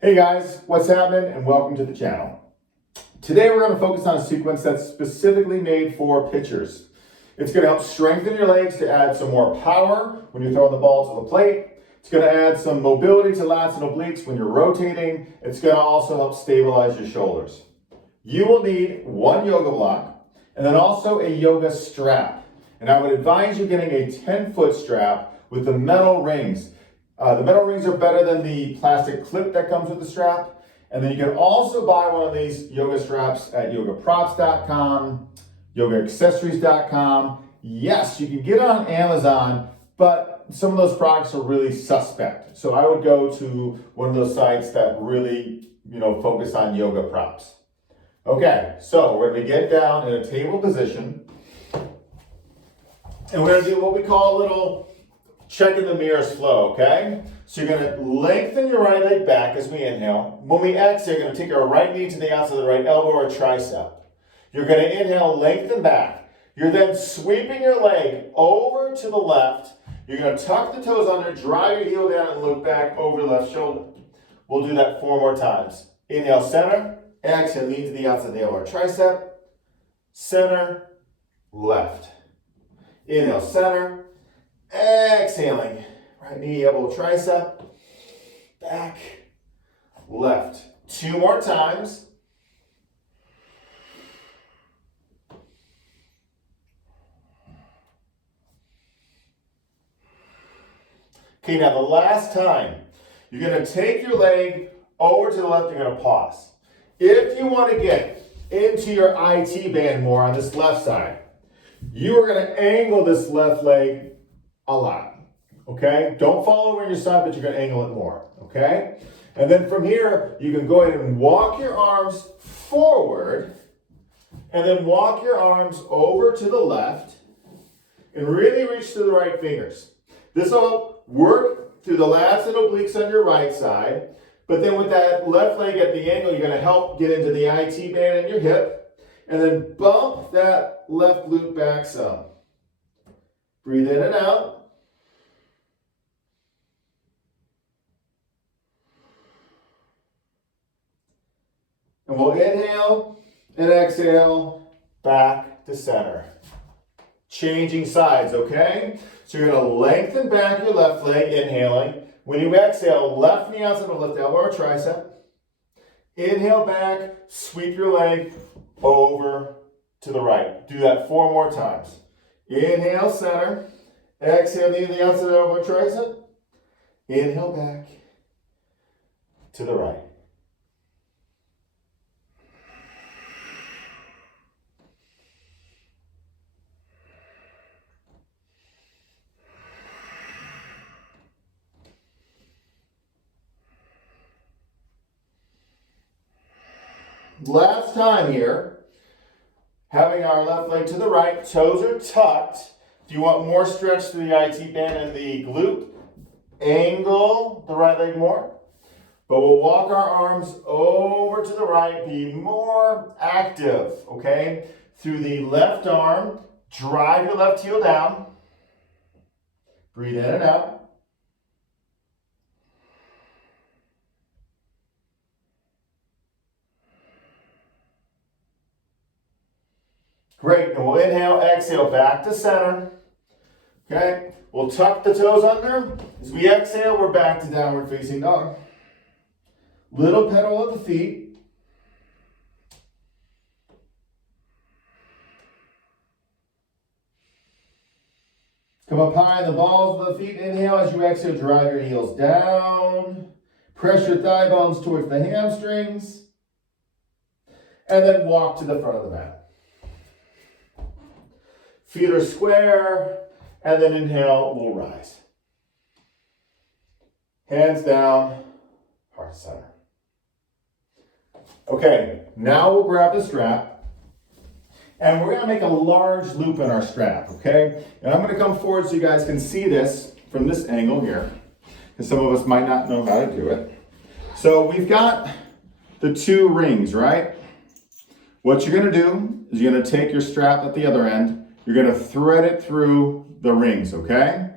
Hey guys, what's happening and welcome to the channel. Today we're going to focus on a sequence that's specifically made for pitchers. It's going to help strengthen your legs to add some more power when you're throwing the ball to the plate. It's going to add some mobility to lats and obliques when you're rotating. It's going to also help stabilize your shoulders. You will need one yoga block and then also a yoga strap. And I would advise you getting a 10-foot strap with the metal rings. The metal rings are better than the plastic clip that comes with the strap. And then you can also buy one of these yoga straps at yogaprops.com, yogaccessories.com. Yes, you can get it on Amazon, but some of those products are really suspect. So I would go to one of those sites that really, focus on yoga props. Okay, so we're going to get down in a table position. And we're going to do what we call a little check in the mirrors flow, okay? So you're going to lengthen your right leg back as we inhale. When we exhale, you're going to take our right knee to the outside of the right elbow or tricep. You're going to inhale, lengthen back. You're then sweeping your leg over to the left. You're going to tuck the toes under, drive your heel down, and look back over the left shoulder. We'll do that 4 more times. Inhale, center. Exhale, knee to the outside of the elbow or tricep. Center, left. Inhale, center. Exhaling, right knee, elbow, tricep, back, left. 2 more times. Okay, now the last time, you're going to take your leg over to the left, you're going to pause. If you want to get into your IT band more on this left side, you are going to angle this left leg a lot, okay? Don't fall over on your side, but you're going to angle it more, okay? And then from here, you can go ahead and walk your arms forward and then walk your arms over to the left and really reach to the right fingers. This will work through the lats and obliques on your right side, but then with that left leg at the angle, you're going to help get into the IT band in your hip and then bump that left glute back some. Breathe in and out. And we'll inhale and exhale back to center. Changing sides, okay? So you're going to lengthen back your left leg, inhaling. When you exhale, left knee outside the left elbow or tricep. Inhale back, sweep your leg over to the right. Do that 4 more times. Inhale, center. Exhale, knee to the outside elbow, tricep. Inhale back to the right. Last time here, having our left leg to the right, toes are tucked. If you want more stretch to the IT band and the glute, angle the right leg more. But we'll walk our arms over to the right, be more active, okay? Through the left arm, drive your left heel down. Breathe in and out. Great, and we'll inhale, exhale, back to center. Okay, we'll tuck the toes under. As we exhale, we're back to downward facing dog. Little pedal of the feet. Come up high in the balls of the feet. Inhale, as you exhale, drive your heels down. Press your thigh bones towards the hamstrings. And then walk to the front of the mat. Feet are square, and then inhale, we'll rise. Hands down, heart center. Okay, now we'll grab the strap, and we're gonna make a large loop in our strap, okay? And I'm gonna come forward so you guys can see this from this angle here, because some of us might not know how to do it. So we've got the 2 rings, right? What you're gonna do is you're gonna take your strap at the other end. You're going to thread it through the rings, okay?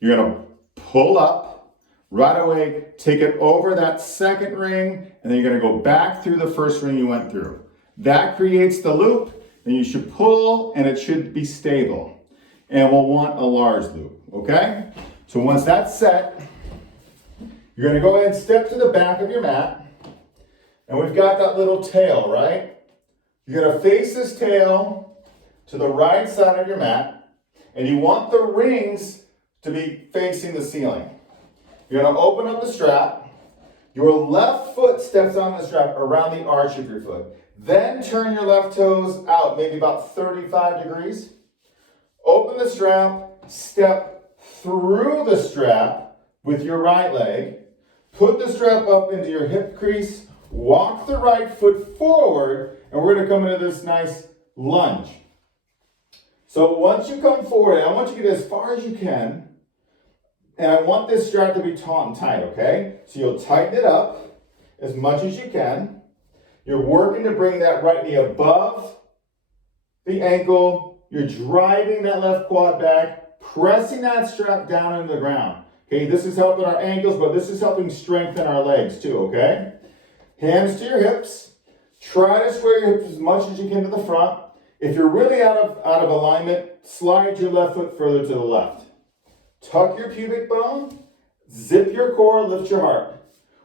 You're going to pull up Right away, take it over that second ring, and then you're gonna go back through the first ring you went through. That creates the loop, and you should pull, and it should be stable. And we'll want a large loop, okay? So once that's set, you're gonna go ahead and step to the back of your mat, and we've got that little tail, right? You're gonna face this tail to the right side of your mat, and you want the rings to be facing the ceiling. You're gonna open up the strap. Your left foot steps on the strap around the arch of your foot. Then turn your left toes out, maybe about 35 degrees. Open the strap, step through the strap with your right leg. Put the strap up into your hip crease, walk the right foot forward, and we're gonna come into this nice lunge. So once you come forward, I want you to get as far as you can, and I want this strap to be taut and tight, okay? So you'll tighten it up as much as you can. You're working to bring that right knee above the ankle. You're driving that left quad back, pressing that strap down into the ground. Okay, this is helping our ankles, but this is helping strengthen our legs too, okay? Hands to your hips. Try to square your hips as much as you can to the front. If you're really out of alignment, slide your left foot further to the left. Tuck your pubic bone, zip your core, lift your heart.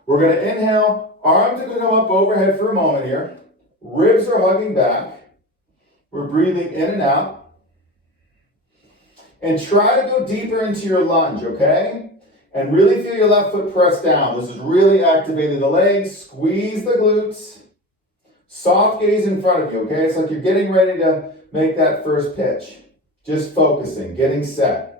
We're gonna inhale, arms are gonna come up overhead for a moment here. Ribs are hugging back. We're breathing in and out. And try to go deeper into your lunge, okay? And really feel your left foot press down. This is really activating the legs. Squeeze the glutes. Soft gaze in front of you, okay? It's like you're getting ready to make that first pitch. Just focusing, getting set.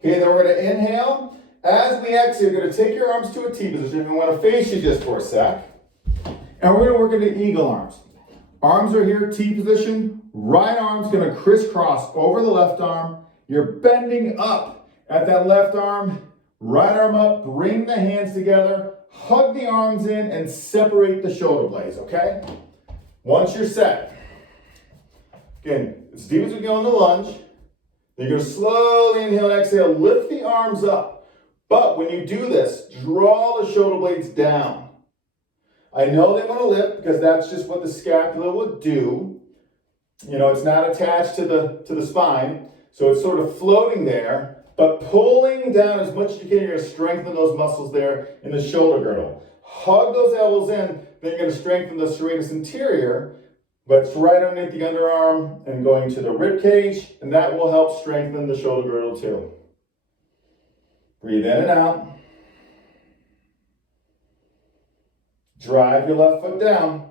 Okay, then we're going to inhale. As we exhale, you're going to take your arms to a T position. We want to face you just for a sec. And we're going to work into eagle arms. Arms are here, T position. Right arm's going to crisscross over the left arm. You're bending up at that left arm. Right arm up, bring the hands together. Hug the arms in and separate the shoulder blades, okay? Once you're set, again, as deep as we go in the lunge, you're going to slowly inhale and exhale, lift the arms up. But when you do this, draw the shoulder blades down. I know they want to lift because that's just what the scapula would do. You know, it's not attached to the spine, so it's sort of floating there. But pulling down as much as you can, you're going to strengthen those muscles there in the shoulder girdle. Hug those elbows in, then you're going to strengthen the serratus anterior, but it's right underneath the underarm and going to the rib cage, and that will help strengthen the shoulder girdle too. Breathe in and out. Drive your left foot down.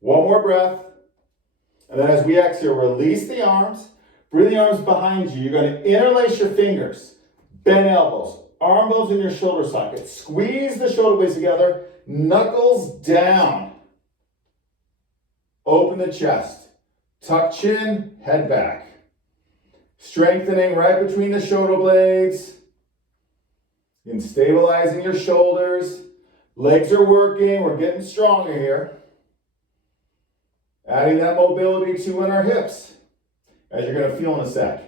One more breath. And then as we exhale, release the arms. Bring the arms behind you. You're going to interlace your fingers, bend elbows, arm bones in your shoulder sockets. Squeeze the shoulder blades together, knuckles down. Open the chest. Tuck chin, head back. Strengthening right between the shoulder blades. And stabilizing your shoulders. Legs are working. We're getting stronger here. Adding that mobility to in our hips, as you're going to feel in a sec.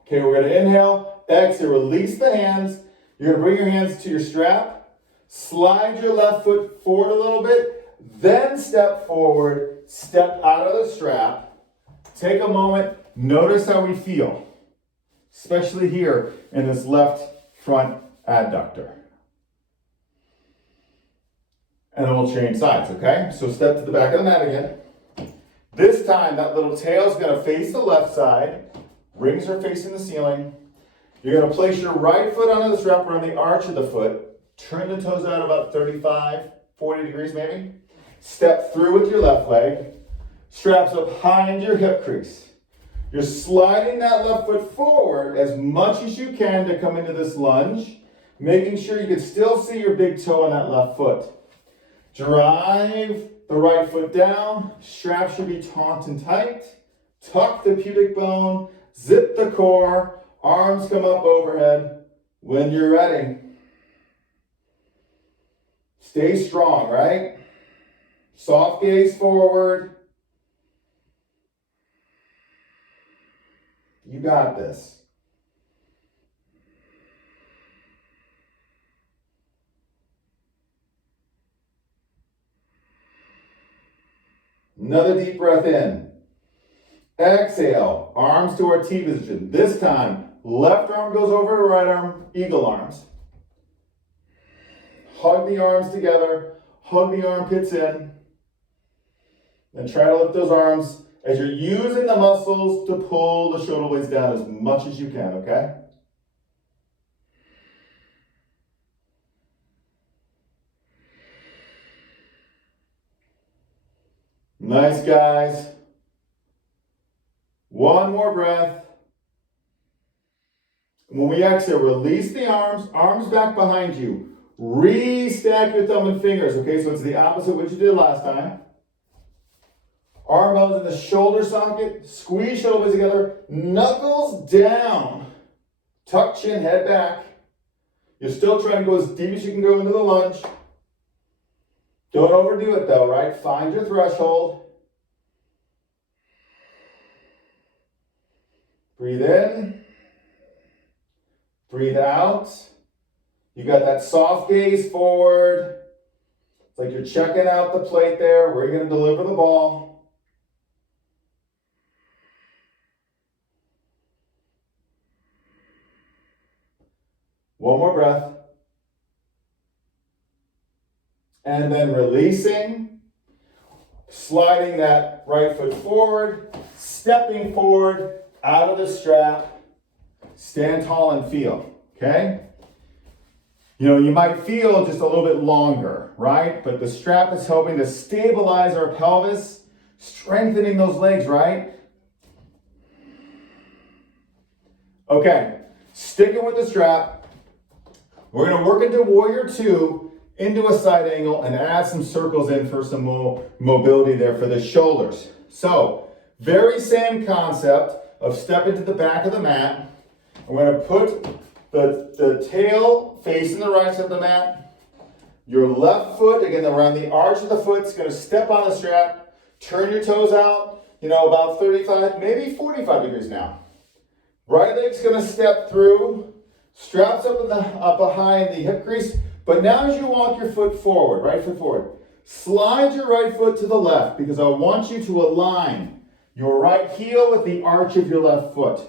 Okay, we're going to inhale, exhale, release the hands. You're going to bring your hands to your strap, slide your left foot forward a little bit, then step forward, step out of the strap. Take a moment, notice how we feel, especially here in this left front adductor. And then we'll change sides, okay? So step to the back of the mat again. This time, that little tail is going to face the left side. Rings are facing the ceiling. You're going to place your right foot onto the strap around the arch of the foot. Turn the toes out about 35, 40 degrees maybe. Step through with your left leg. Straps up high into your hip crease. You're sliding that left foot forward as much as you can to come into this lunge, making sure you can still see your big toe on that left foot. Drive the right foot down. Strap should be taut and tight. Tuck the pubic bone. Zip the core. Arms come up overhead. When you're ready, stay strong, right? Soft gaze forward. You got this. Another deep breath in. Exhale, arms to our T position. This time, left arm goes over to right arm, eagle arms. Hug the arms together, hug the armpits in. And try to lift those arms as you're using the muscles to pull the shoulder blades down as much as you can, okay? Nice, guys. One more breath. When we exhale, release the arms, arms back behind you. Restack your thumb and fingers, okay? So it's the opposite of what you did last time. Arm bones in the shoulder socket. Squeeze shoulders together. Knuckles down. Tuck chin, head back. You're still trying to go as deep as you can go into the lunge. Don't overdo it though, right? Find your threshold. Breathe in. Breathe out. You got that soft gaze forward. It's like you're checking out the plate there. Where you're going to deliver the ball. One more breath. And then releasing, sliding that right foot forward, stepping forward out of the strap. Stand tall and feel, okay? You know, you might feel just a little bit longer, right? But the strap is helping to stabilize our pelvis, strengthening those legs, right? Okay, sticking with the strap. We're going to work into Warrior 2, into a side angle, and add some circles in for some more mobility there for the shoulders. So, very same concept of stepping to the back of the mat. I'm going to put the tail facing the right side of the mat. Your left foot, again, around the arch of the foot, is going to step on the strap. Turn your toes out, about 35, maybe 45 degrees now. Right leg's going to step through. Straps up high in the hip crease. But now as you walk your foot forward, right foot forward, slide your right foot to the left because I want you to align your right heel with the arch of your left foot.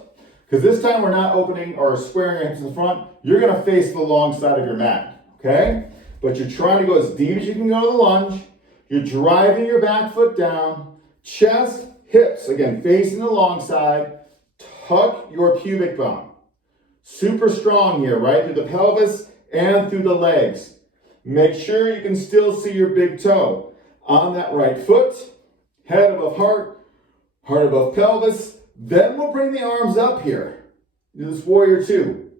Because this time we're not opening or squaring your hips in the front. You're going to face the long side of your mat, okay? But you're trying to go as deep as you can go to the lunge. You're driving your back foot down. Chest, hips, again, facing the long side. Tuck your pubic bone. Super strong here, right? Through the pelvis and through the legs. Make sure you can still see your big toe. On that right foot, head above heart, heart above pelvis. Then we'll bring the arms up here. This Warrior 2.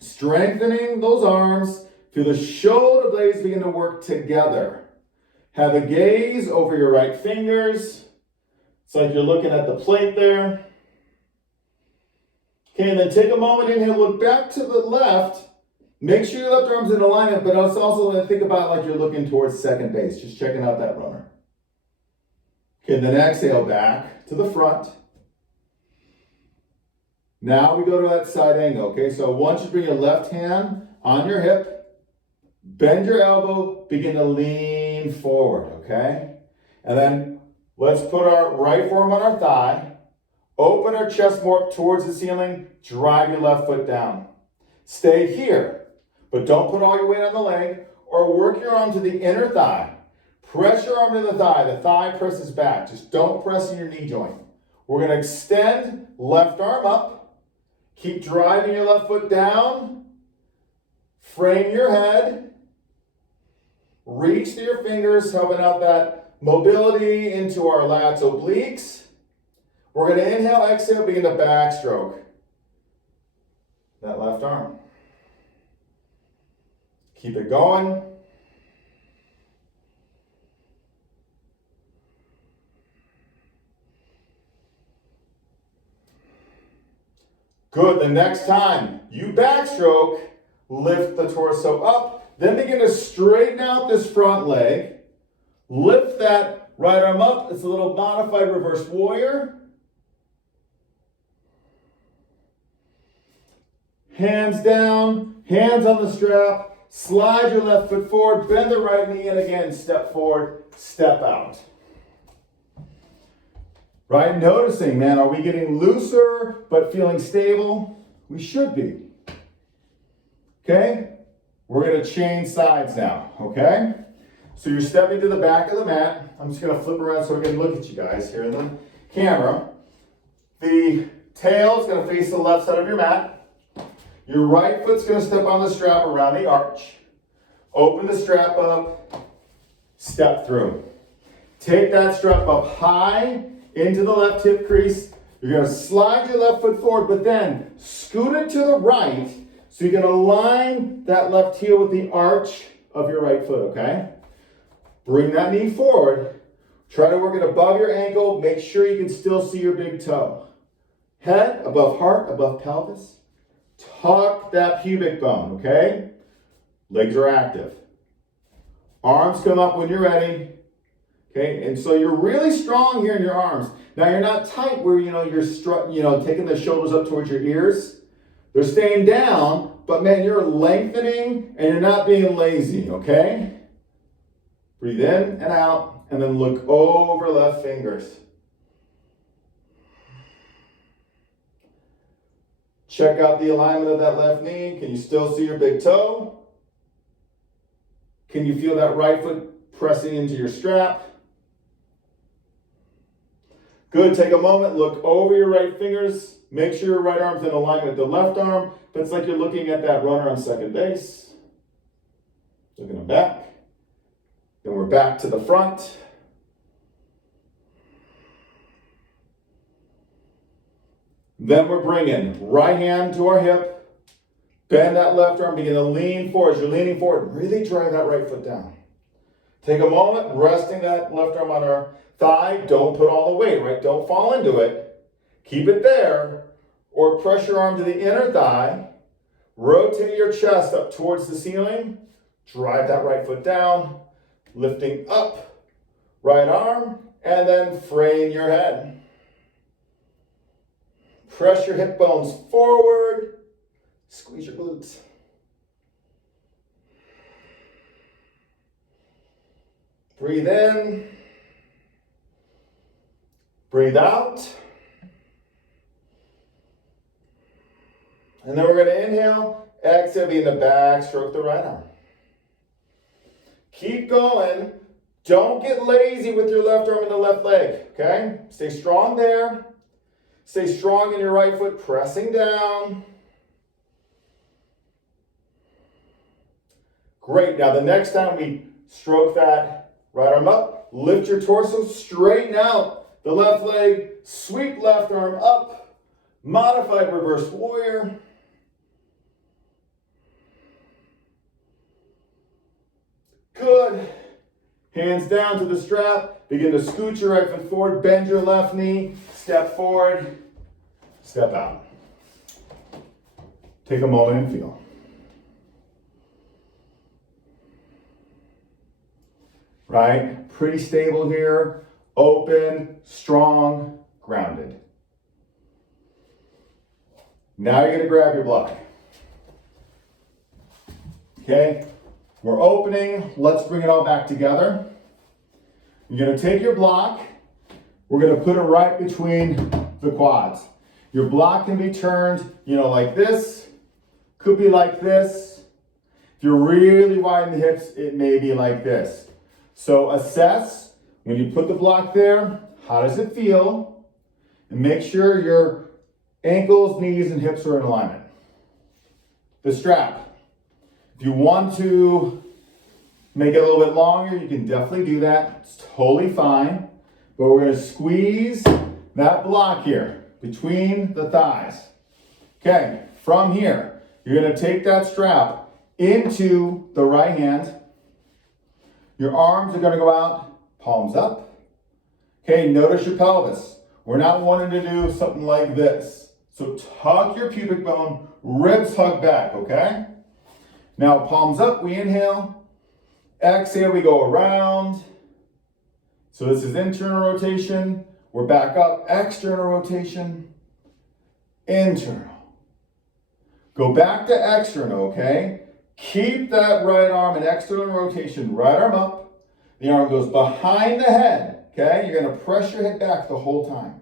Strengthening those arms. Feel the shoulder blades begin to work together. Have a gaze over your right fingers. It's like you're looking at the plate there. Okay, and then take a moment, inhale, look back to the left. Make sure your left arm's in alignment, but it's also think about like you're looking towards second base, just checking out that runner. Okay, then exhale back to the front. Now we go to that side angle, okay? So once you bring your left hand on your hip, bend your elbow, begin to lean forward, okay? And then let's put our right forearm on our thigh. Open our chest more up towards the ceiling. Drive your left foot down. Stay here, but don't put all your weight on the leg or work your arm to the inner thigh. Press your arm to the thigh presses back. Just don't press in your knee joint. We're going to extend left arm up. Keep driving your left foot down. Frame your head. Reach through your fingers, helping out that mobility into our lats obliques. We're going to inhale, exhale, begin to backstroke that left arm. Keep it going. Good. The next time you backstroke, lift the torso up, then begin to straighten out this front leg. Lift that right arm up. It's a little modified reverse warrior. Hands down, hands on the strap. Slide your left foot forward, bend the right knee, and again, step forward, step out. Right? Noticing, man, are we getting looser but feeling stable? We should be. Okay? We're going to change sides now, okay? So you're stepping to the back of the mat. I'm just going to flip around so I can look at you guys here in the camera. The tail is going to face the left side of your mat. Your right foot's going to step on the strap around the arch. Open the strap up, step through. Take that strap up high into the left hip crease. You're going to slide your left foot forward, but then scoot it to the right so you can align that left heel with the arch of your right foot, okay? Bring that knee forward. Try to work it above your ankle. Make sure you can still see your big toe. Head above heart, above pelvis. Tuck that pubic bone, okay? Legs are active. Arms come up when you're ready. Okay, and so you're really strong here in your arms. Now you're not tight where you're taking the shoulders up towards your ears. They're staying down, but man, you're lengthening and you're not being lazy, okay? Breathe in and out, and then look over left fingers. Check out the alignment of that left knee. Can you still see your big toe? Can you feel that right foot pressing into your strap? Good, take a moment, look over your right fingers. Make sure your right arm's in alignment with the left arm, but it's like you're looking at that runner on second base. Looking back. Then we're back to the front. Then we're bringing right hand to our hip. Bend that left arm, begin to lean forward. As you're leaning forward, really drive that right foot down. Take a moment, resting that left arm on our thigh. Don't put all the weight, right? Don't fall into it. Keep it there. Or press your arm to the inner thigh. Rotate your chest up towards the ceiling. Drive that right foot down. Lifting up, right arm, and then frame your head. Press your hip bones forward. Squeeze your glutes. Breathe in. Breathe out. And then we're going to inhale. Exhale, be in the back, stroke the right arm. Keep going. Don't get lazy with your left arm and the left leg, okay? Stay strong there. Stay strong in your right foot, pressing down. Great. Now the next time we stroke that right arm up, lift your torso, straighten out the left leg, sweep left arm up, modified reverse warrior. Good. Hands down to the strap. Begin to scoot your right foot forward. Bend your left knee. Step forward. Step out. Take a moment and feel. Right? Pretty stable here. Open, strong, grounded. Now you're going to grab your block. Okay? We're opening. Let's bring it all back together. You're going to take your block. We're going to put it right between the quads. Your block can be turned, like this. Could be like this. If you're really wide in the hips, it may be like this. So assess, when you put the block there, how does it feel? And make sure your ankles, knees, and hips are in alignment. The strap. If you want to make it a little bit longer, you can definitely do that. It's totally fine. But we're going to squeeze that block here between the thighs. Okay, from here, you're going to take that strap into the right hand. Your arms are going to go out, palms up. Okay, notice your pelvis. We're not wanting to do something like this. So tuck your pubic bone, ribs hug back, okay? Now palms up, we inhale. Exhale, we go around. So this is internal rotation. We're back up, external rotation, internal. Go back to external, okay? Keep that right arm in external rotation, right arm up. The arm goes behind the head, okay? You're gonna press your head back the whole time.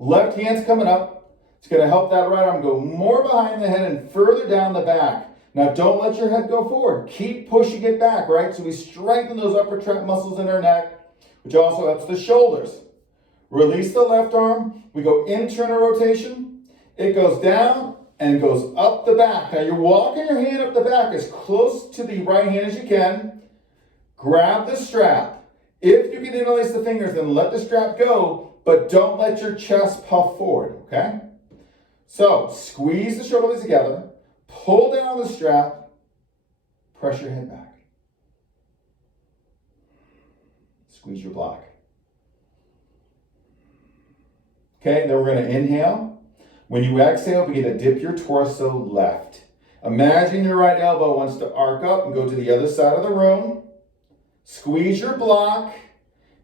Left hand's coming up. It's gonna help that right arm go more behind the head and further down the back. Now don't let your head go forward. Keep pushing it back, right? So we strengthen those upper trap muscles in our neck, which also helps the shoulders. Release the left arm. We go internal rotation. It goes down and goes up the back. Now you're walking your hand up the back as close to the right hand as you can. Grab the strap. If you can interlace the fingers, then let the strap go, but don't let your chest puff forward, okay? So squeeze the shoulder blades together, pull down the strap, press your head back. Squeeze your block. Okay, then we're going to inhale. When you exhale, begin to dip your torso left. Imagine your right elbow wants to arc up and go to the other side of the room. Squeeze your block.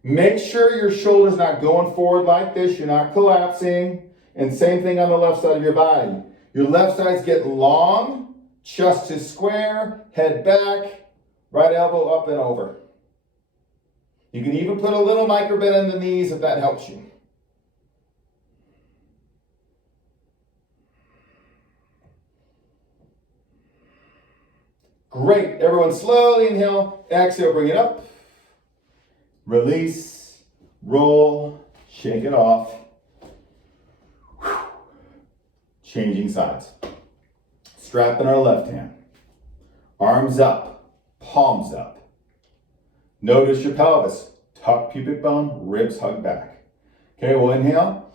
Make sure your shoulder's not going forward like this. You're not collapsing. And same thing on the left side of your body. Your left side's getting long, chest is square, head back, right elbow up and over. You can even put a little micro bend in the knees if that helps you. Great. Everyone slowly inhale, exhale, bring it up. Release, roll, shake it off. Changing sides. Strap in our left hand. Arms up, palms up. Notice your pelvis. Tuck pubic bone, ribs hug back. Okay, we'll inhale.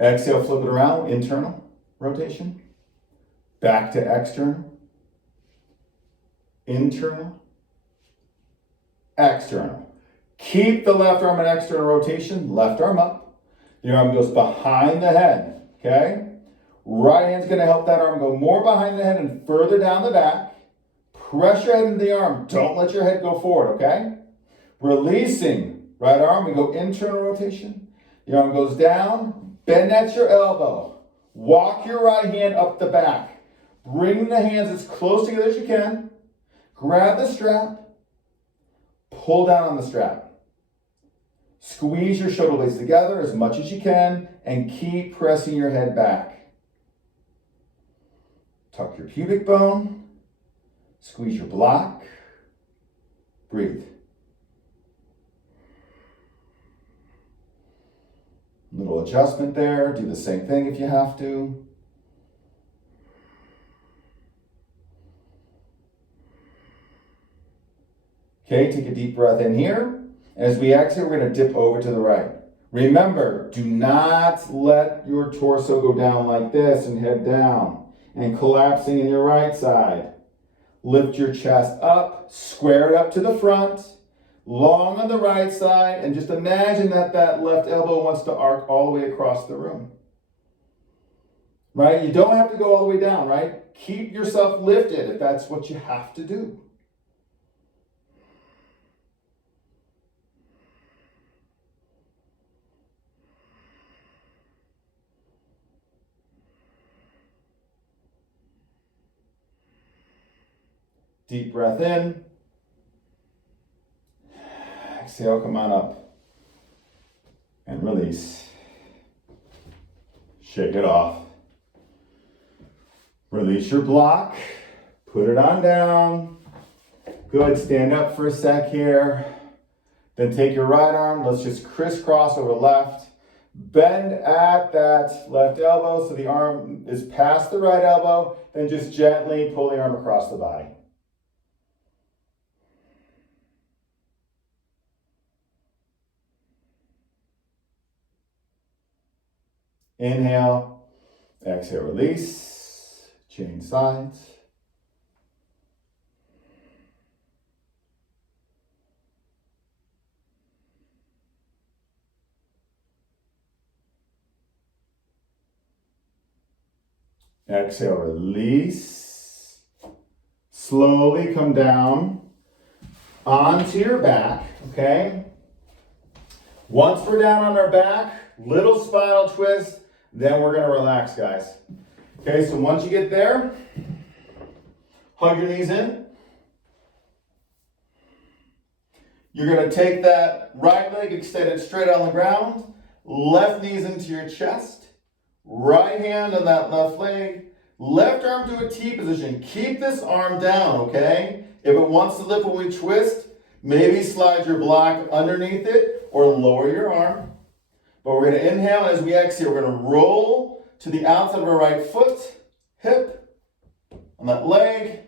Exhale, flip it around, internal rotation. Back to external. Internal. External. Keep the left arm in external rotation. Left arm up. The arm goes behind the head. Okay? Right hand's going to help that arm go more behind the head and further down the back. Press your head into the arm. Don't let your head go forward, okay? Releasing right arm, we go internal rotation. The arm goes down. Bend at your elbow. Walk your right hand up the back. Bring the hands as close together as you can. Grab the strap. Pull down on the strap. Squeeze your shoulder blades together as much as you can and keep pressing your head back. Tuck your pubic bone. Squeeze your block. Breathe. Little adjustment there. Do the same thing if you have to. Okay, take a deep breath in here. As we exhale, we're going to dip over to the right. Remember, do not let your torso go down like this and head down and collapsing in your right side. Lift your chest up, square it up to the front, long on the right side, and just imagine that that left elbow wants to arc all the way across the room. Right? You don't have to go all the way down, right? Keep yourself lifted if that's what you have to do. Deep breath in. Exhale, come on up. And release. Shake it off. Release your block. Put it on down. Good, stand up for a sec here. Then take your right arm. Let's just crisscross over left. Bend at that left elbow so the arm is past the right elbow. Then just gently pull the arm across the body. Inhale, exhale, release, change sides. Exhale, release. Slowly come down onto your back, okay? Once we're down on our back, little spinal twist, then we're gonna relax, guys. Okay, so once you get there, hug your knees in. You're gonna take that right leg, extend it straight on the ground, left knees into your chest, right hand on that left leg, left arm to a T position. Keep this arm down, okay? If it wants to lift when we twist, maybe slide your block underneath it or lower your arm. But we're gonna inhale, and as we exhale, we're gonna roll to the outside of our right foot, hip, on that leg.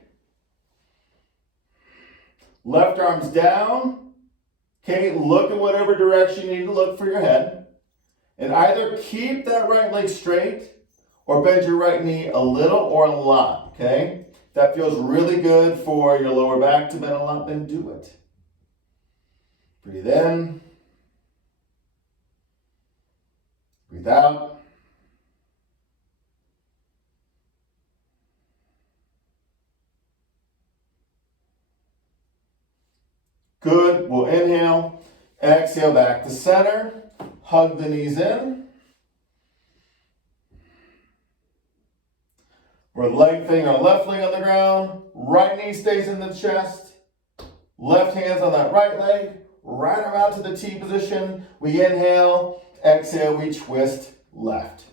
Left arm's down. Okay, look at whatever direction you need to look for your head. And either keep that right leg straight or bend your right knee a little or a lot, okay? If that feels really good for your lower back to bend a lot, then do it. Breathe in. Breathe out. Good. We'll inhale. Exhale back to center. Hug the knees in. We're lengthening our left leg on the ground. Right knee stays in the chest. Left hand's on that right leg. Right arm out to the T position. We inhale. Exhale, we twist left.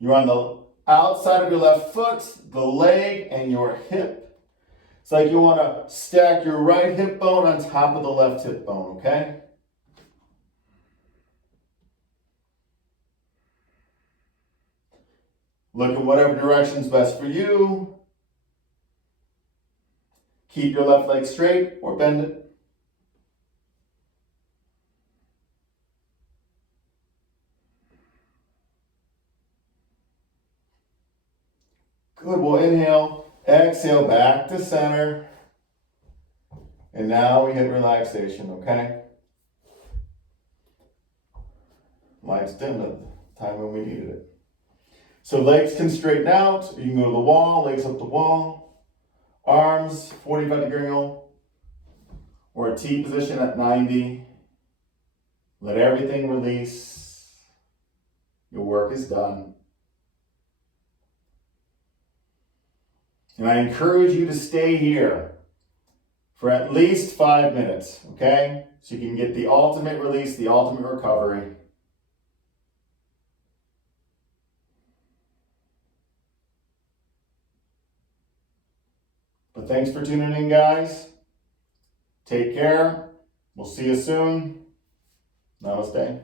You're on the outside of your left foot, the leg, and your hip. It's like you want to stack your right hip bone on top of the left hip bone, okay? Look in whatever direction's best for you. Keep your left leg straight or bend it. Good, we'll inhale, exhale back to center. And now we hit relaxation, okay? Lights dimmed at the time when we needed it. So legs can straighten out. You can go to the wall, legs up the wall. Arms, 45-degree angle. Or a T position at 90. Let everything release. Your work is done. And I encourage you to stay here for at least 5 minutes, okay? So you can get the ultimate release, the ultimate recovery. But thanks for tuning in, guys. Take care. We'll see you soon. Namaste.